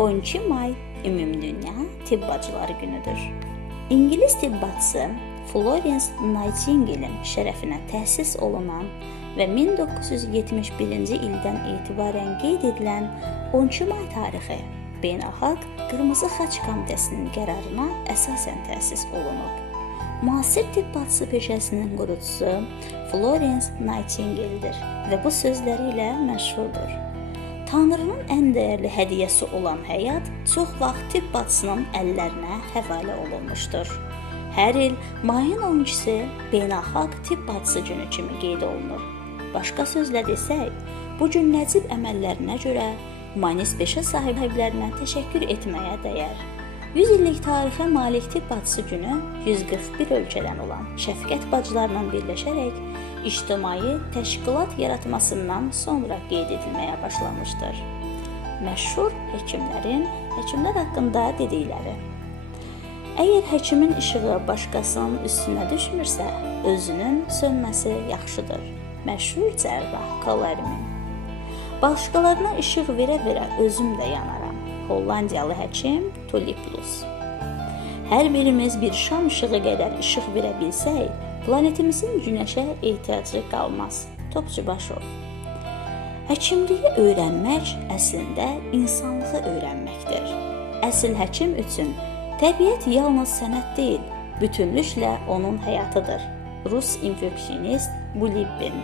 12 may Ümumdünya Tibb Bacıları Günüdür. İngilis tibbçısı Florence Nightingale-in şərəfinə təsis olunan və 1971-ci ildən etibarən qeyd edilən 12 may tarixi Beynəlxalq Qırmızı Xaç Komitəsinin qərarına əsasən təsis olunub. Müasir tibb bacısı peşəsinin qurucusu Florence Nightingale-dir və bu sözləri ilə məşhurdur. Tanrının ən dəyərli hədiyyəsi olan həyat çox vaxt tibb bacısının əllərinə həvalə olunmuşdur. Hər il mayın 12-si Beynəlxalq Tibb Bacısı Günü kimi qeyd olunur. Başqa sözlə desək, bu gün nəcib əməllərinə görə humanist peşə sahiblərinə təşəkkür etməyə dəyər. 100 illik tarixə malik tibb bacısı günü 141 ölkədən olan şəfqət bacılarla birləşərək ictimai təşkilat yaratmasından sonra qeyd edilməyə başlanmışdır. Məşhur həkimlərin həkimlər haqqında dedikləri. Əgər həkimin işığı başqasının üstünə düşmürsə, özünün sönməsi yaxşıdır. Məşhur cərrah Kalermin. Başqalarına işıq verə-verə özüm də yanaram. Hollandiyalı həkim Tuliplus. Hər birimiz bir şam işığı qədər işıq verə bilsək, planetimizin günəşə ehtiyacı qalmaz. Topçubaşov. Həkimliyi öyrənmək əslində insanlığı öyrənməkdir. Əsl həkim üçün təbiət yalnız sənət deyil, bütünlüklə onun həyatıdır. Rus infeksionist Bulibin.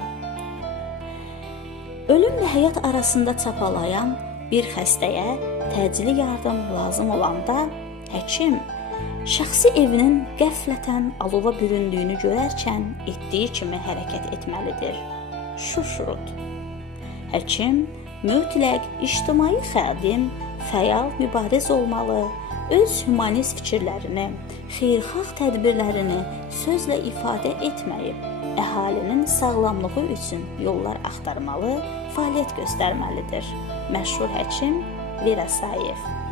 Ölümlə həyat arasında çapalayan bir xəstəyə təcili yardım lazım olanda həkim şəxsi evinin qəflətən alova büründüyünü görərkən etdiyi kimi hərəkət etməlidir. Şuşrut. Həkim mütləq ictimai xədim, fəal mübariz olmalı, öz humanist fikirlərini, xeyirxah tədbirlərini sözlə ifadə etməyib, əhalinin sağlamlığı üçün yollar axtarmalı, fəaliyyət göstərməlidir. Məşhur həkim Verasayev.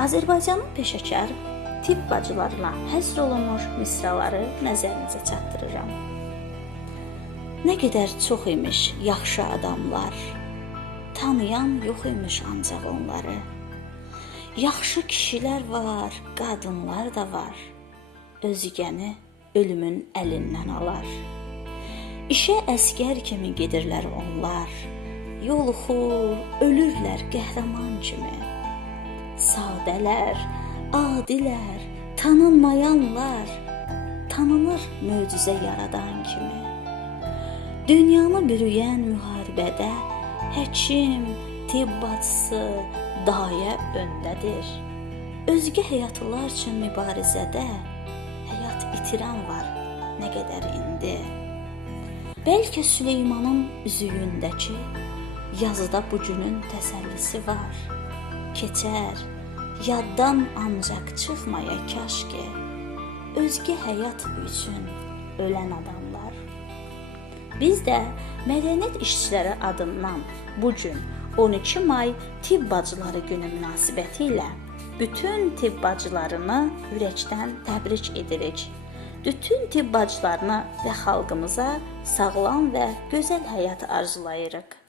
Azərbaycanın peşəkar tibb bacılarına həsr olunmuş misraları nəzərinizə çatdırıram. Nə qədər çox imiş yaxşı adamlar. Tanıyan yox imiş ancaq onları. Yaxşı kişilər var, qadınlar da var. Özgəni ölümün əlindən alar. İşə əskər kimi gedirlər onlar. Yoluxur, ölürlər qəhrəman kimi. Sadələr, adilər, tanınmayanlar tanınır möcüzə yaradan kimi. Dünyanı bürüyən müharibədə həkim, tibb bacısı, dayə öndədir. Özgə həyatlar üçün mübarizədə həyat itirən var nə qədər indi. Bəlkə Süleymanın üzüyündəki yazıda bu günün təsəllisi var. Keçər, yaddan ancaq çıxmaya kaş ki özgə həyat üçün ölən adamlar. Biz də mədəniyyət işçiləri adından bu gün 12 may Tibb Bacıları Günü münasibətilə bütün tibb bacılarını ürəkdən təbrik edirik. Bütün tibb bacılarına və xalqımıza sağlam və gözəl həyat arzulayırıq.